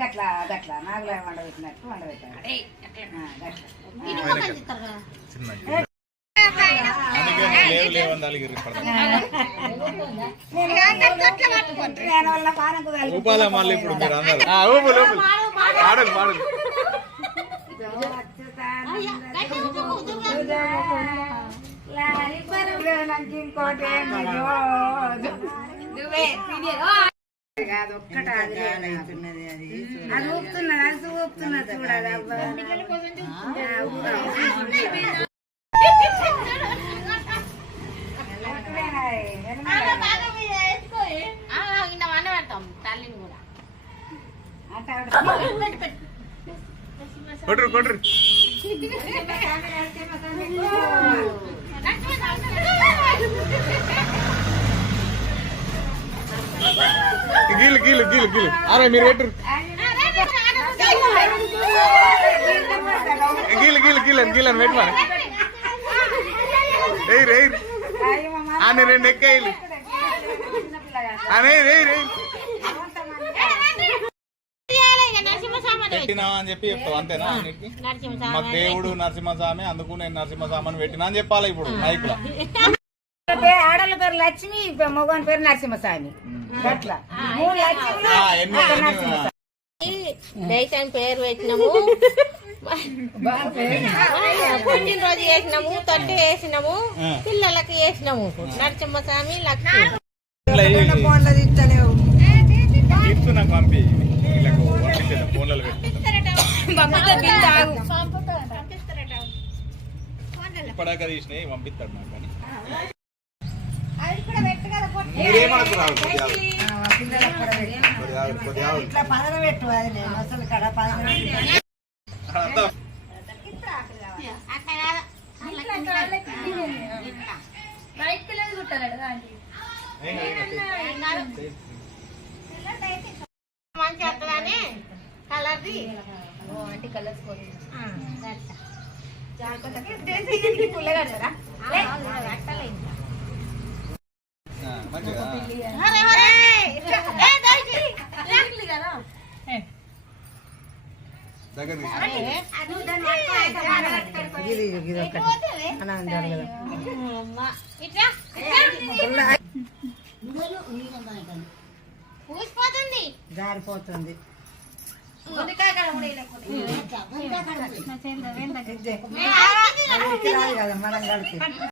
గట్లా గట్లా నాగులా వండబెట్టినట్టు వండబెట్టాలి. ఇంకోటి అదొక్కట అది ఊపుతున్నది అది ఊపుతున్నది చూడాలి. కొట్రు కొట్రు గీలు గీలు గీలు గీలు అరే మీరు పెట్టరు గీలు గీలు గీలని గీలని పెట్టమని ఎయిర్ ఎయిర్ అని రెండు ఎక్కాయిలు అని పెట్టినావా అని చెప్పి చెప్తావు అంతేనా? మాకు దేవుడు నరసింహస్వామి, అందుకు నేను నరసింహస్వామి అని పెట్టినా అని చెప్పాలి ఇప్పుడు మైకులో. ఆడల పేరు లక్ష్మి, మగవాని పేరు నరసింహస్వామి. అట్లా దైతాన్ని పేరు పెట్టినాము, పుట్టినరోజు చేసినాము, తొట్టి వేసినాము, పిల్లలకి వేసినాము. నరసింహస్వామి లక్ష్మి నాకు పంపి ఫోన్లలో ఇప్పటిదాకా తీసినాయి పంపిస్తాడు నాకు. కానీ మంచి వస్తుందని కలర్ది కలర్స్ పూసిపోతుంది, జారిపోతుంది. మనం కలిసి